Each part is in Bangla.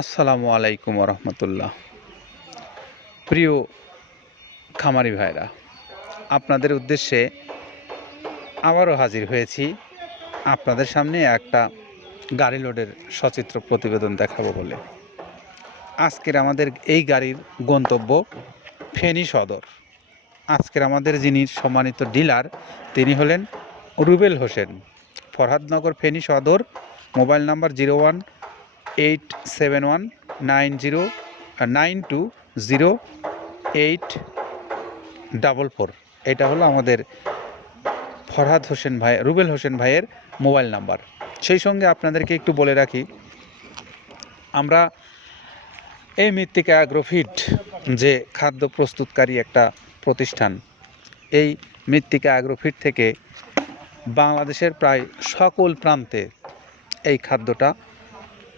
আসসালামু আলাইকুম রহমতুল্লাহ প্রিয় খামারি ভাইরা, আপনাদের উদ্দেশ্যে আবারও হাজির হয়েছি। আপনাদের সামনে একটা গাড়ি লোডের সচিত্র প্রতিবেদন দেখাবো বলে। আজকের আমাদের এই গাড়ির গন্তব্য ফেনী সদর। আজকের আমাদের যিনি সম্মানিত ডিলার, তিনি হলেন Rubel Hossain, Farhadnagar Feni Sadar, mobile number zero one eight seven one nine zero nine two zero eight double four এটা হলো আমাদের ফরহাদ হোসেন ভাই, রুবেল হোসেন ভাইয়ের মোবাইল নাম্বার। সেই সঙ্গে আপনাদেরকে একটু বলে রাখি, আমরা এই মৃত্তিকা অ্যাগ্রোফিট যে খাদ্য প্রস্তুতকারী একটা প্রতিষ্ঠান, এই মৃত্তিকা অ্যাগ্রোফিট থেকে বাংলাদেশের প্রায় সকল প্রান্তে এই খাদ্যটা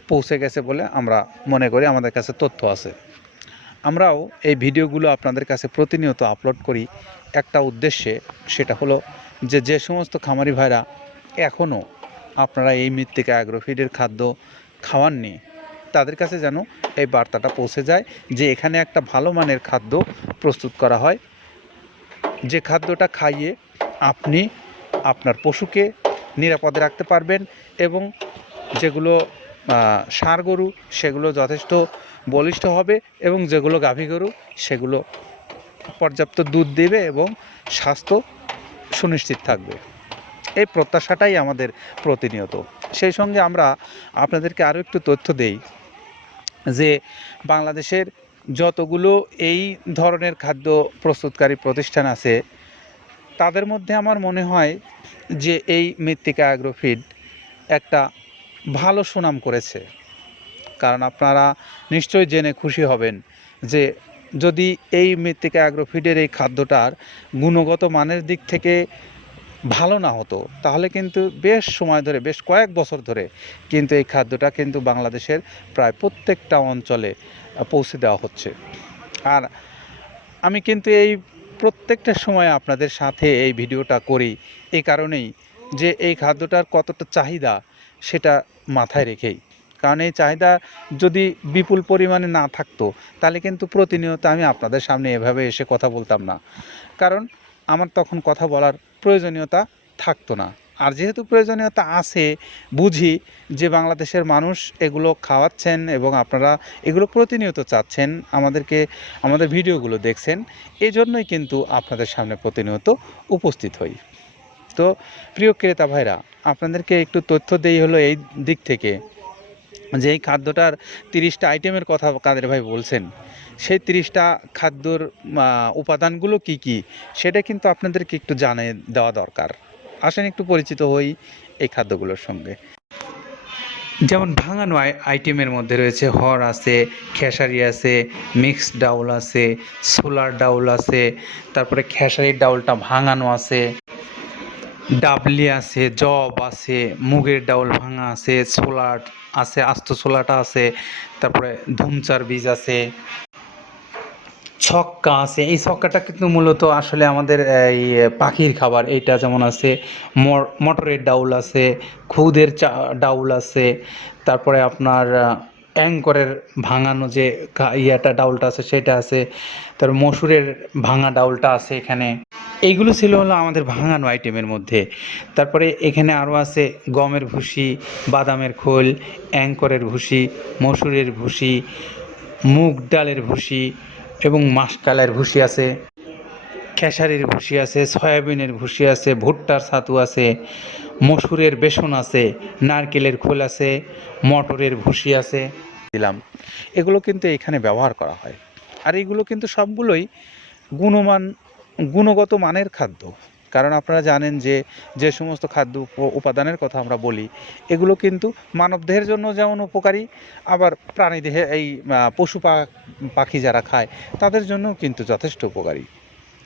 পৌঁছে গেছে বলে আমরা মনে করি, আমাদের কাছে তথ্য আছে। আমরাও এই ভিডিওগুলো আপনাদের কাছে প্রতিনিয়ত আপলোড করি। একটা উদ্দেশ্যে সেটা হলো যে যে সমস্ত খামারি ভাইরা এখনও আপনারা এই মৃত্তিকা অ্যাগ্রোফিডের খাদ্য খাওয়াননি, তাদের কাছে যেন এই বার্তাটা পৌঁছে যায় যে, এখানে একটা ভালো মানের খাদ্য প্রস্তুত করা হয়। যে খাদ্যটা খাইয়ে আপনি আপনার পশুকে নিরাপদে রাখতে পারবেন এবং যেগুলো ষাঁড় গরু, সেগুলো যথেষ্ট বলিষ্ঠ হবে এবং যেগুলো গাভী গরু, সেগুলো পর্যাপ্ত দুধ দেবে এবং স্বাস্থ্য সুনিশ্চিত থাকবে। এই প্রত্যাশাটাই আমাদের প্রতিনিয়ত। সেই সঙ্গে আমরা আপনাদেরকে আরও একটু তথ্য দেই যে বাংলাদেশের যতগুলো এই ধরনের খাদ্য প্রস্তুতকারী প্রতিষ্ঠান আছে, তাদের মধ্যে আমার মনে হয় যে এই মৃত্তিকা অ্যাগ্রোফিড একটা ভালো সুনাম করেছে। কারণ আপনারা নিশ্চয়ই জেনে খুশি হবেন যে যদি এই মৃত্তিকা অ্যাগ্রোফিডের এই খাদ্যটার গুণগত মানের দিক থেকে ভালো না হতো, তাহলে কিন্তু বেশ সময় ধরে, বেশ কয়েক বছর ধরে কিন্তু এই খাদ্যটা কিন্তু বাংলাদেশের প্রায় প্রত্যেকটা অঞ্চলে পৌঁছে দেওয়া হচ্ছে। আর আমি কিন্তু এই প্রত্যেকটা সময় আপনাদের সাথে এই ভিডিওটা করি, এই কারণেই যে এই খাদ্যটার কতটা চাহিদা সেটা মাথায় রেখেই। কারণ এই চাহিদা যদি বিপুল পরিমাণে না থাকতো, তাহলে কিন্তু প্রতিনিয়ত আমি আপনাদের সামনে এভাবে এসে কথা বলতাম না। কারণ আমার তখন কথা বলার প্রয়োজনীয়তা থাকতো না। আর যেহেতু প্রয়োজনীয়তা আছে, বুঝি যে বাংলাদেশের মানুষ এগুলো খাওয়াচ্ছেন এবং আপনারা এগুলো প্রতিনিয়ত চাচ্ছেন, আমাদেরকে, আমাদের ভিডিওগুলো দেখছেন এই জন্যই কিন্তু আপনাদের সামনে প্রতিনিয়ত উপস্থিত হই। তো প্রিয় ক্রেতা ভাইরা আপনাদেরকে একটু তথ্য দেই হলো এই দিক থেকে, যে এই খাদ্যটার তিরিশটা আইটেমের কথা কাদের ভাই বলছেন, সেই তিরিশটা খাদ্যর উপাদানগুলো কি কি, সেটা কিন্তু আপনাদেরকে একটু জানিয়ে দেওয়া দরকার। আসেন একটু পরিচিত হই এই খাদ্যগুলোর সঙ্গে। যেমন ভাঙানো আই- আইটেমের মধ্যে রয়েছে হর আছে, খেসারি আছে মিক্সড ডাউল আছে সোলার ডাউল আছে, তারপরে খেসারির ডাউলটা ভাঙানো আছে। ডাবলি আছে, জব আছে, মুগের ডাউল ভাঙা আছে ছোলার আছে, আস্ত ছোলাটা আছে, তারপরে ধুমচার বীজ আছে, ছক্কা আছে। এই ছক্কাটা কিন্তু মূলত আসলে আমাদের, এই পাখির খাবার। এইটা যেমন আছে মটরের ডাউল আছে, খুদের চা, ডাউল আছে, তারপরে আপনার অ্যাঙ্করের ভাঙানো যে ইয়াটা, ডাউলটা আছে, সেটা আছে, তারপর মসুরের ভাঙা ডাউলটা আছে এখানে। এইগুলো ছিল হলো আমাদের ভাঙানো আইটেমের মধ্যে। তারপরে এখানে আরও আছে গমের ভুসি, বাদামের খোল, অ্যাঙ্করের ভুসি, মসুরের ভুসি, মুগ ডালের ভুসি এবং মাসকালের ভুসি আছে। খেসারির ভুসি আছে, সয়াবিনের ভুসি আছে, ভুট্টার ছাতু আছে, মসুরের বেসন আছে, নারকেলের খোল আছে, মটরের ভুসি আছে। দিলাম। এগুলো কিন্তু এখানে ব্যবহার করা হয়। আর এগুলো কিন্তু সবগুলোই গুণমান গুণগত মানের খাদ্য। কারণ আপনারা জানেন যে যে সমস্ত খাদ্য উপ- উপাদানের কথা আমরা বলি, এগুলো কিন্তু মানবদেহের জন্য যেমন উপকারী, আবার প্রাণীদেহে এই পশু পাখি যারা খায়, তাদের জন্যও কিন্তু যথেষ্ট উপকারী।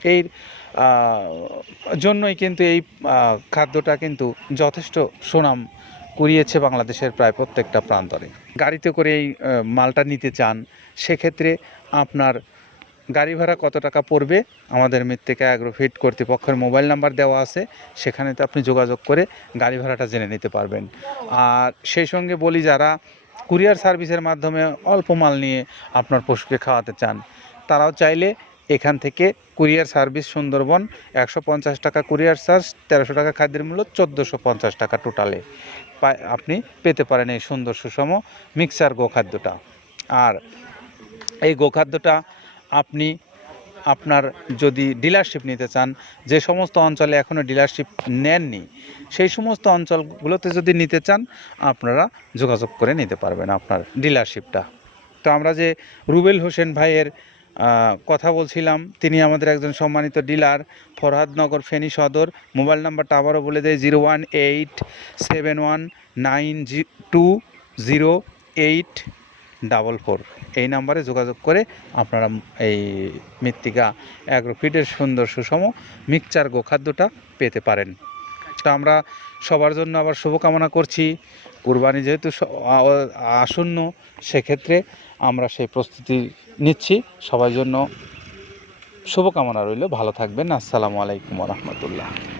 এই জন্যই কিন্তু এই খাদ্যটা কিন্তু যথেষ্ট সুনাম কুড়িয়েছে বাংলাদেশের প্রায় প্রত্যেকটা প্রান্তরে। গাড়িতে করে এই মালটা নিতে চান, সেক্ষেত্রে আপনার গাড়ি ভাড়া কত টাকা পড়বে? আমাদের মৃত্তিকা অ্যাগ্রোফিট কর্তৃপক্ষের মোবাইল নাম্বার দেওয়া আছে সেখানে তো আপনি যোগাযোগ করে গাড়ি ভাড়াটা জেনে নিতে পারবেন। আর সেই সঙ্গে বলি, যারা কুরিয়ার সার্ভিসের মাধ্যমে অল্প মাল নিয়ে আপনার পশুকে খাওয়াতে চান, তারাও চাইলে এখান থেকে কুরিয়ার সার্ভিস সুন্দরবন একশো পঞ্চাশ টাকা কুরিয়ার চার্জ, তেরোশো টাকা খাদ্যের মূল্য চোদ্দোশো পঞ্চাশ টাকা টোটালে আপনি পেতে পারেন এই সুন্দর সুষম মিক্সার গোখাদ্যটা। আর এই গোখাদ্যটা আপনি আপনার যদি ডিলারশিপ নিতে চান, যে সমস্ত অঞ্চলে এখনও ডিলারশিপ নেননি, সেই সমস্ত অঞ্চলগুলোতে যদি নিতে চান, আপনারা যোগাযোগ করে নিতে পারবেন আপনার ডিলারশিপটা তো আমরা যে রুবেল হোসেন ভাইয়ের কথা বলছিলাম, তিনি আমাদের একজন সম্মানিত ডিলার ফরহাদনগর ফেনী সদর, মোবাইল নাম্বারটা আবারও বলে দেয় zero one eight seven one nine জি, two zero eight double four. এই নাম্বারে যোগাযোগ করে আপনারা এই মৃত্তিকা অ্যাগ্রোফিটের সুন্দর সুষম মিক্সচার গোখাদ্যটা পেতে পারেন। তো আমরা সবার জন্য আবার শুভকামনা করছি। কুরবানি যেহেতু আসন্ন, সেক্ষেত্রে আমরা সেই প্রস্তুতি নিচ্ছি। সবার জন্য শুভকামনা রইল। ভালো থাকবেন। আসসালামু আলাইকুম রহমতুল্লাহ।